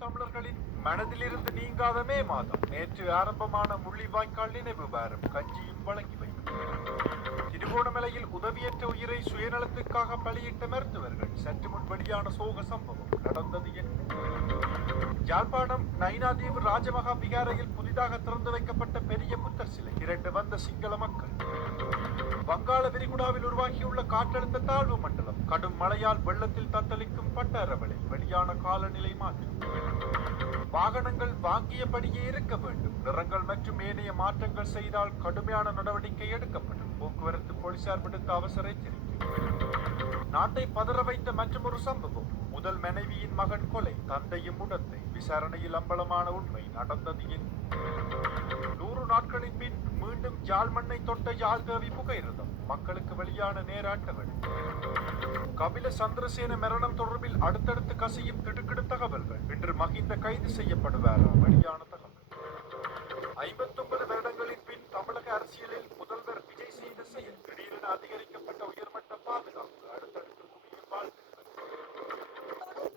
தமிழர்களின் மனதிலிருந்து நீங்காத மே மாதம் நேற்று ஆரம்பமான முள்ளிவாய்க்கால் நினைவு வாரம் கஞ்சியும் வழங்கி வைத்தது. திருகோணமலையில் உதவியற்ற உயிரை சுயநலத்துக்காக பலியிட்ட மருத்துவர்கள் சற்று முன் வெளியான சோக சம்பவம் நடந்தது என்ன? யாழ்ப்பாணம் நயினாதீவு ராஜமகா விகாரையில் புதிதாக திறந்து வைக்கப்பட்ட பெரிய புத்தர் சிலை திரண்டு வந்த சிங்கள மக்கள். வங்காள விரிகுடாவில் உருவாகியுள்ள காற்றழுத்த தாழ்வு மண்டலம் கடும் மழையால் வெள்ளத்தில் தத்தளிக்கும் பட்டரவளை வெளியான காலநிலை மாற்றம். வாகனங்கள் வாங்கியபடியே இருக்க வேண்டும், நிறங்கள் மற்றும் ஏனைய மாற்றங்கள் செய்தால் கடுமையான நடவடிக்கை எடுக்கப்படும். போக்குவரத்து போலீசார் விடுத்த அவசர எச்சரிக்கை. நாட்டை பதற வைத்த மற்றொரு சம்பவம். முதல் மனைவியின் மகன் கொலை, தந்தையும் உடந்தை. விசாரணையில் அம்பலமான உண்மை நடந்தது என்ன? 100 நாட்களின் பின் மீண்டும் யாழ் மண்ணை தொட்ட யாழ் தேவி புகையிரதம் மக்களுக்கு வெளியான நேர அட்டவணை. கபில சந்திரசேன மரணம் தொடர்பில் அடுத்தடுத்து கசியும் திடுக்கிடும் தகவல்கள். இன்று மகிந்த கைது செய்யப்படுவாரா? வெளியான தகவல். 59 வருடங்களின் பின் தமிழக அரசியலில் முதல்வர் விஜய் செய்த செயல். திடீரென அதிகரிக்கப்பட்ட உயர்